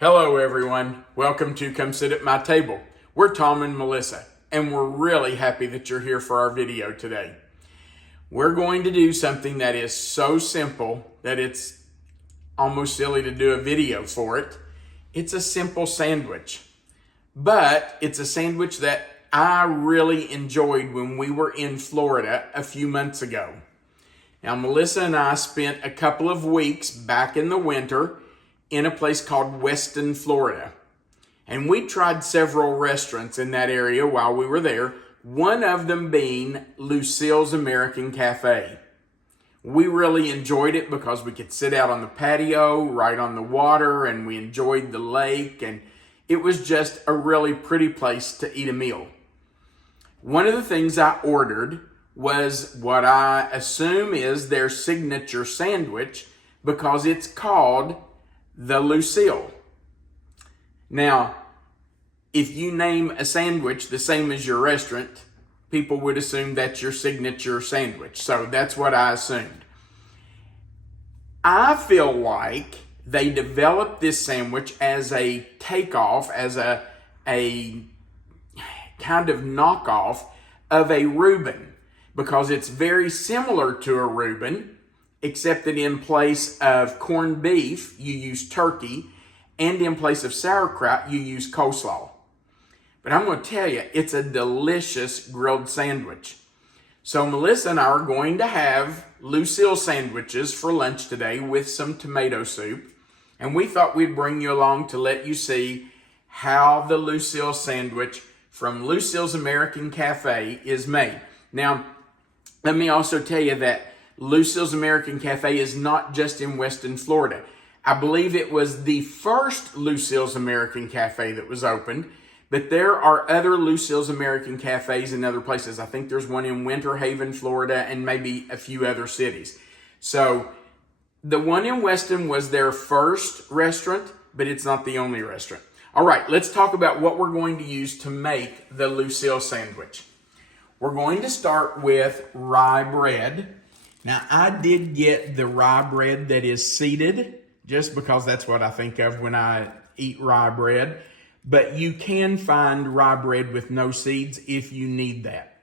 Hello everyone, welcome to Come Sit at My Table. We're Tom and Melissa, and we're really happy that you're here for our video today. We're going to do something that is so simple that it's almost silly to do a video for it. It's a simple sandwich, but it's a sandwich that I really enjoyed when we were in Florida a few months ago. Now, Melissa and I spent a couple of weeks back in the winter in a place called Weston, Florida. And we tried several restaurants in that area while we were there, one of them being Lucille's American Cafe. We really enjoyed it because we could sit out on the patio, right on the water, and we enjoyed the lake, and it was just a really pretty place to eat a meal. One of the things I ordered was what I assume is their signature sandwich because it's called the Lucille. Now, if you name a sandwich the same as your restaurant, people would assume that's your signature sandwich. So that's what I assumed. I feel like they developed this sandwich as a takeoff, as a kind of knockoff of a Reuben, because it's very similar to a Reuben, except that in place of corned beef, you use turkey, and in place of sauerkraut, you use coleslaw. But I'm going to tell you, it's a delicious grilled sandwich. So Melissa and I are going to have Lucille sandwiches for lunch today with some tomato soup, and we thought we'd bring you along to let you see how the Lucille sandwich from Lucille's American Cafe is made. Now, let me also tell you that Lucille's American Cafe is not just in Weston, Florida. I believe it was the first Lucille's American Cafe that was opened, but there are other Lucille's American Cafes in other places. I think there's one in Winter Haven, Florida, and maybe a few other cities. So the one in Weston was their first restaurant, but it's not the only restaurant. All right, let's talk about what we're going to use to make the Lucille sandwich. We're going to start with rye bread. Now, I did get the rye bread that is seeded, just because that's what I think of when I eat rye bread. But you can find rye bread with no seeds if you need that.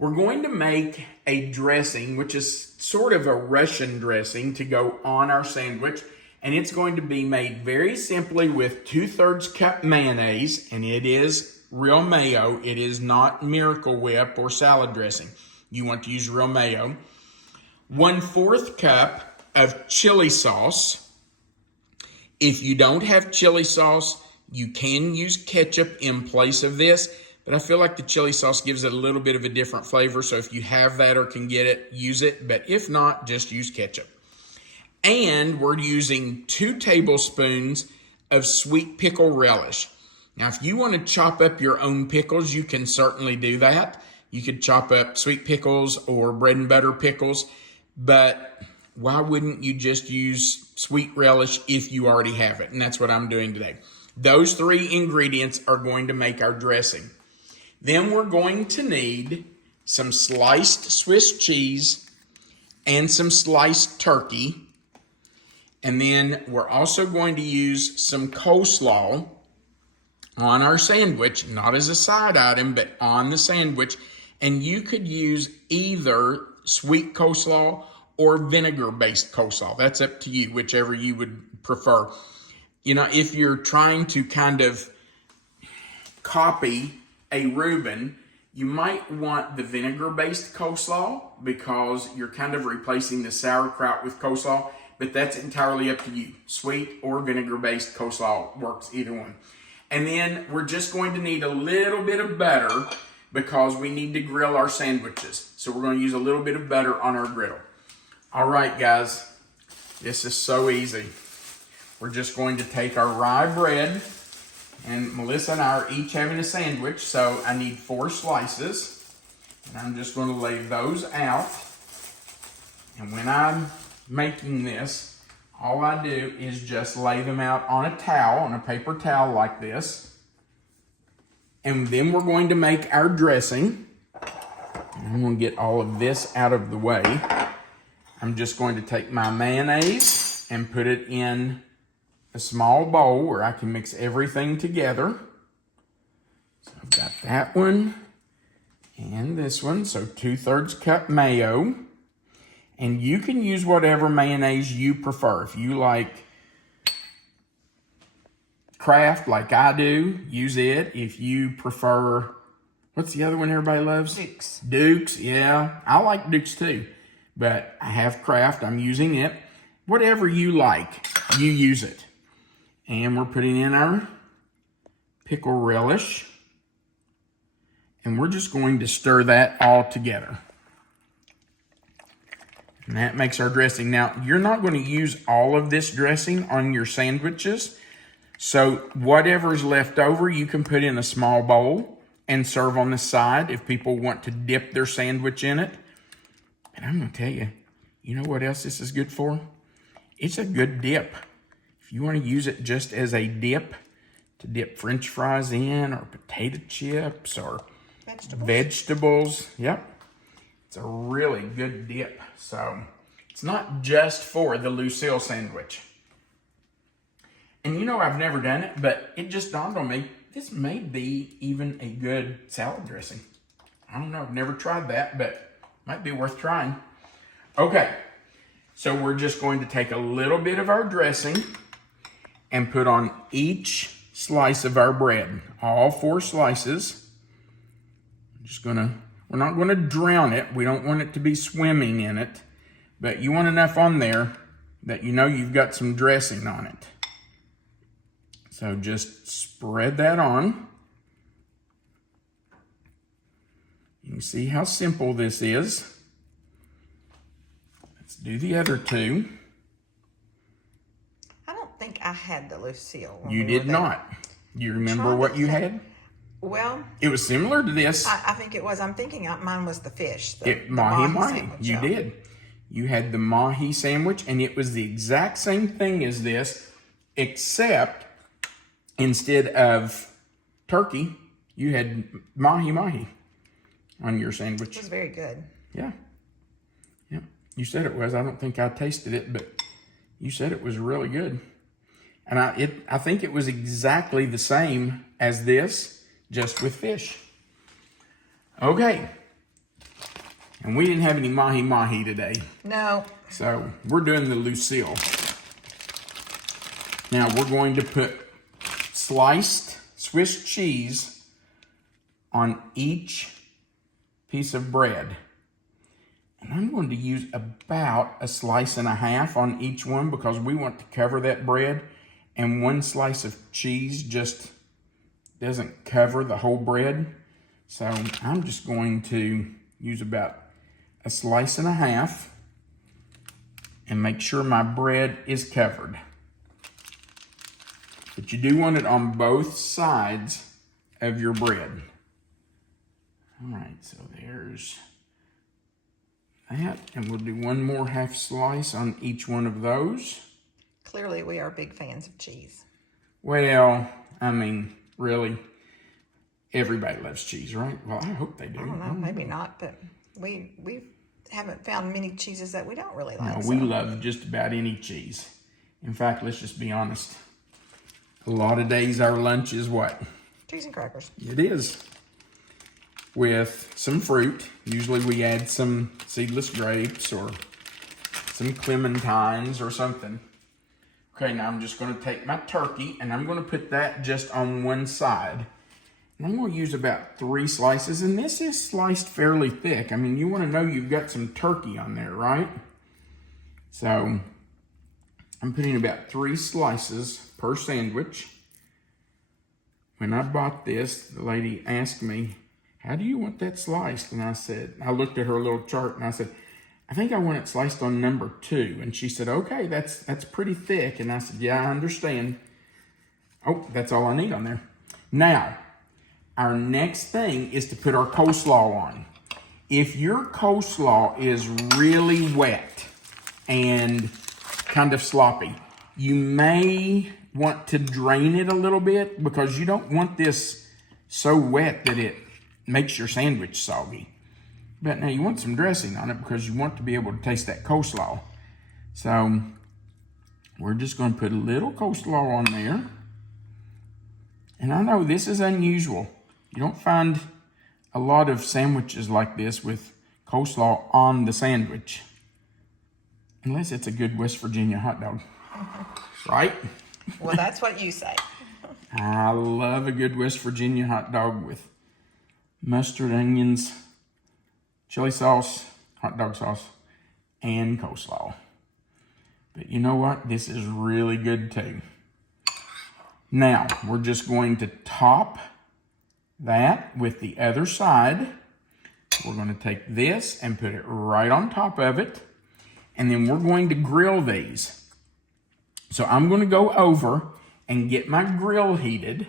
We're going to make a dressing, which is sort of a Russian dressing, to go on our sandwich. And it's going to be made very simply with 2/3 cup mayonnaise, and it is real mayo. It is not Miracle Whip or salad dressing. You want to use real mayo. 1/4 cup of chili sauce. If you don't have chili sauce, you can use ketchup in place of this, but I feel like the chili sauce gives it a little bit of a different flavor, so if you have that or can get it, use it, but if not, just use ketchup. And we're using 2 tablespoons of sweet pickle relish. Now, if you want to chop up your own pickles, you can certainly do that. You could chop up sweet pickles or bread and butter pickles, but why wouldn't you just use sweet relish if you already have it? And that's what I'm doing today. Those 3 ingredients are going to make our dressing. Then we're going to need some sliced Swiss cheese and some sliced turkey. And then we're also going to use some coleslaw on our sandwich, not as a side item, but on the sandwich. And you could use either sweet coleslaw or vinegar-based coleslaw. That's up to you, whichever you would prefer. You know, if you're trying to kind of copy a Reuben, you might want the vinegar-based coleslaw because you're kind of replacing the sauerkraut with coleslaw, but that's entirely up to you. Sweet or vinegar-based coleslaw works, either one. And then we're just going to need a little bit of butter because we need to grill our sandwiches. So we're going to use a little bit of butter on our griddle. All right, guys, this is so easy. We're just going to take our rye bread, and Melissa and I are each having a sandwich, so I need 4 slices. And I'm just going to lay those out. And when I'm making this, all I do is just lay them out on a towel, on a paper towel like this. And then we're going to make our dressing. And I'm going to get all of this out of the way. I'm just going to take my mayonnaise and put it in a small bowl where I can mix everything together. So I've got that one and this one. So 2/3 cup mayo. And you can use whatever mayonnaise you prefer. If you like Kraft like I do, use it. If you prefer, what's the other one everybody loves? Duke's. Duke's, yeah. I like Duke's too. But I have Kraft, I'm using it. Whatever you like, you use it. And we're putting in our pickle relish. And we're just going to stir that all together. And that makes our dressing. Now, you're not going to use all of this dressing on your sandwiches. So whatever's left over, you can put in a small bowl and serve on the side if people want to dip their sandwich in it. And I'm going to tell you, you know what else this is good for? It's a good dip. If you want to use it just as a dip, to dip French fries in, or potato chips, or vegetables. Yep. It's a really good dip. So it's not just for the Lucille sandwich. And you know, I've never done it, but it just dawned on me, this may be even a good salad dressing. I don't know, I've never tried that, but might be worth trying. Okay, so we're just going to take a little bit of our dressing and put on each slice of our bread, all 4 slices. We're not gonna drown it. We don't want it to be swimming in it, but you want enough on there that you know you've got some dressing on it. So just spread that on. You can see how simple this is. Let's do the other 2. I don't think I had the Lucille. You did not. You remember what you had? Well, it was similar to this. I think it was. I'm thinking mine was the fish. The mahi. Sandwich, you did. You had the mahi sandwich, and it was the exact same thing as this, except instead of turkey, you had mahi on your sandwich. It was very good. Yeah. Yeah. You said it was. I don't think I tasted it, but you said it was really good. And I think it was exactly the same as this, just with fish. Okay. And we didn't have any mahi today. No. So we're doing the Lucille. Now we're going to put sliced Swiss cheese on each piece of bread. And I'm going to use about 1.5 slices on each one because we want to cover that bread. And 1 slice of cheese just doesn't cover the whole bread. So I'm just going to use about 1.5 slices and make sure my bread is covered. But you do want it on both sides of your bread. All right, so there's that. And we'll do 1 more 1/2 slice on each one of those. Clearly, we are big fans of cheese. Well, I mean, really, everybody loves cheese, right? Well, I hope they do. I don't know, maybe not, but we haven't found many cheeses that we don't really like. No, we love just about any cheese. In fact, let's just be honest. A lot of days our lunch is what? Cheese and crackers. It is. With some fruit. Usually we add some seedless grapes or some clementines or something. Okay, now I'm just going to take my turkey and I'm going to put that just on one side. And I'm going to use about 3 slices, and this is sliced fairly thick. I mean, you want to know you've got some turkey on there, right? So I'm putting about 3 slices per sandwich. When I bought this, the lady asked me, how do you want that sliced? And I looked at her little chart and I said, I think I want it sliced on number 2. And she said, okay, that's pretty thick. And I said, yeah, I understand. Oh, that's all I need on there. Now, our next thing is to put our coleslaw on. If your coleslaw is really wet and kind of sloppy, you may want to drain it a little bit because you don't want this so wet that it makes your sandwich soggy. But now you want some dressing on it because you want to be able to taste that coleslaw. So we're just going to put a little coleslaw on there. And I know this is unusual. You don't find a lot of sandwiches like this with coleslaw on the sandwich. Unless it's a good West Virginia hot dog. Right? Well, that's what you say. I love a good West Virginia hot dog with mustard, onions, chili sauce, hot dog sauce, and coleslaw. But you know what? This is really good too. Now, we're just going to top that with the other side. We're going to take this and put it right on top of it. And then we're going to grill these. So I'm going to go over and get my grill heated.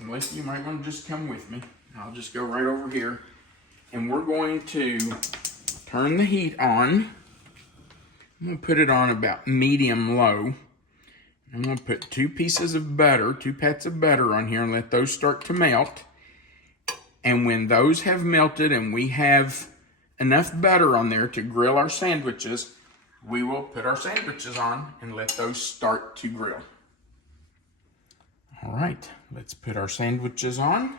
Unless you might want to just come with me. I'll just go right over here. And we're going to turn the heat on. I'm going to put it on about medium-low. I'm going to put 2 pieces of butter, 2 pats of butter on here and let those start to melt. And when those have melted and we have enough butter on there to grill our sandwiches, we will put our sandwiches on and let those start to grill. All right, let's put our sandwiches on.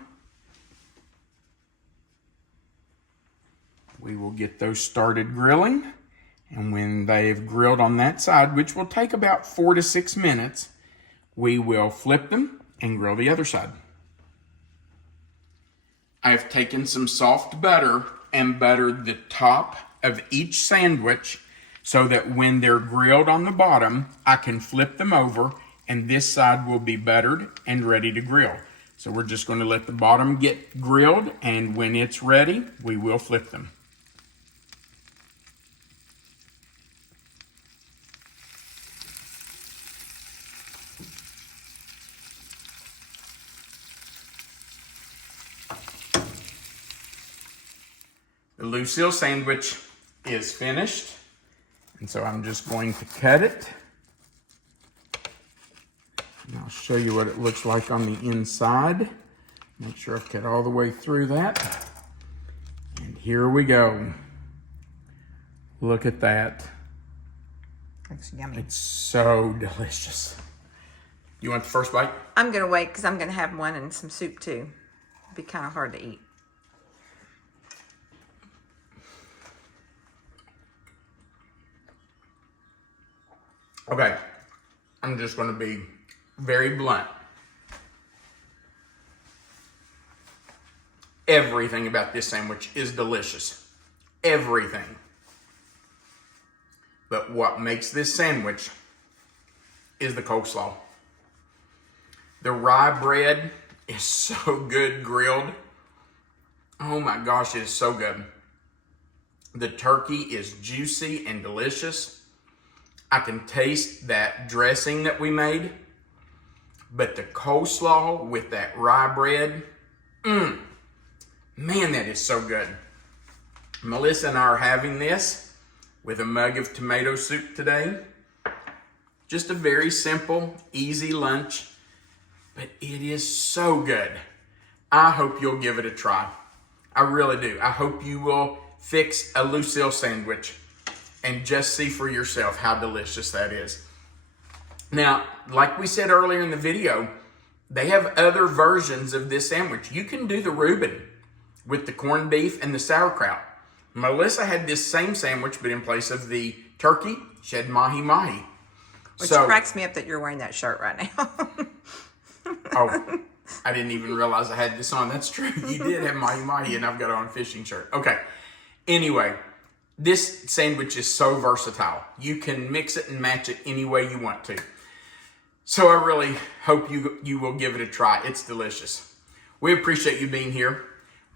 We will get those started grilling. And when they've grilled on that side, which will take about 4 to 6 minutes, we will flip them and grill the other side. I've taken some soft butter and buttered the top of each sandwich so that when they're grilled on the bottom, I can flip them over and this side will be buttered and ready to grill. So we're just going to let the bottom get grilled, and when it's ready, we will flip them. The Lucille sandwich is finished, and so I'm just going to cut it. And I'll show you what it looks like on the inside. Make sure I've cut all the way through that. And here we go. Look at that. Looks yummy. It's so delicious. You want the first bite? I'm going to wait because I'm going to have one and some soup too. It'd be kind of hard to eat. Okay, I'm just going to be very blunt. Everything about this sandwich is delicious. Everything. But what makes this sandwich is the coleslaw. The rye bread is so good grilled. Oh my gosh, it is so good. The turkey is juicy and delicious. I can taste that dressing that we made. But the coleslaw with that rye bread, man, that is so good. Melissa and I are having this with a mug of tomato soup today. Just a very simple, easy lunch, but it is so good. I hope you'll give it a try. I really do. I hope you will fix a Lucille sandwich and just see for yourself how delicious that is. Now, like we said earlier in the video, they have other versions of this sandwich. You can do the Reuben with the corned beef and the sauerkraut. Melissa had this same sandwich, but in place of the turkey, she had mahi-mahi. Which cracks me up that you're wearing that shirt right now. Oh, I didn't even realize I had this on. That's true. You did have mahi-mahi, and I've got on a fishing shirt. Okay. Anyway, this sandwich is so versatile. You can mix it and match it any way you want to. So I really hope you will give it a try. It's delicious. We appreciate you being here.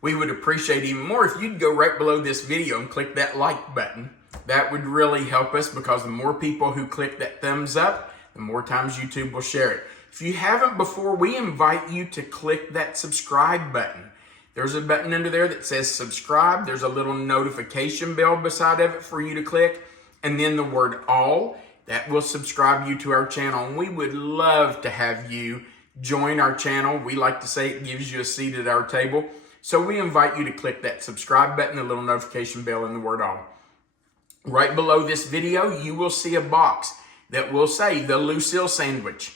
We would appreciate even more if you'd go right below this video and click that like button. That would really help us, because the more people who click that thumbs up, the more times YouTube will share it. If you haven't before, we invite you to click that subscribe button. There's a button under there that says subscribe. There's a little notification bell beside of it for you to click. And then the word all, that will subscribe you to our channel. And we would love to have you join our channel. We like to say it gives you a seat at our table. So we invite you to click that subscribe button, the little notification bell, and the word all. Right below this video, you will see a box. that will say the Lucille Sandwich.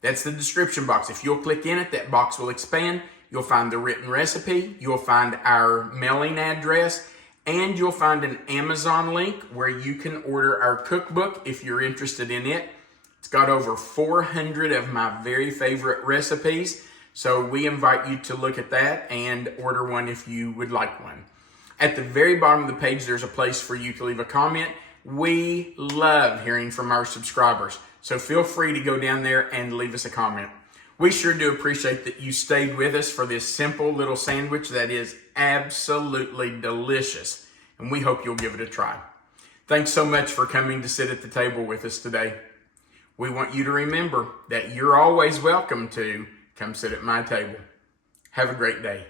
That's the description box. If you'll click in it, that box will expand. You'll find the written recipe. You'll find our mailing address. And you'll find an Amazon link where you can order our cookbook if you're interested in it. It's got over 400 of my very favorite recipes. So we invite you to look at that and order one if you would like one. At the very bottom of the page, there's a place for you to leave a comment. We love hearing from our subscribers. So feel free to go down there and leave us a comment. We sure do appreciate that you stayed with us for this simple little sandwich that is absolutely delicious. And we hope you'll give it a try. Thanks so much for coming to sit at the table with us today. We want you to remember that you're always welcome to come sit at my table. Have a great day.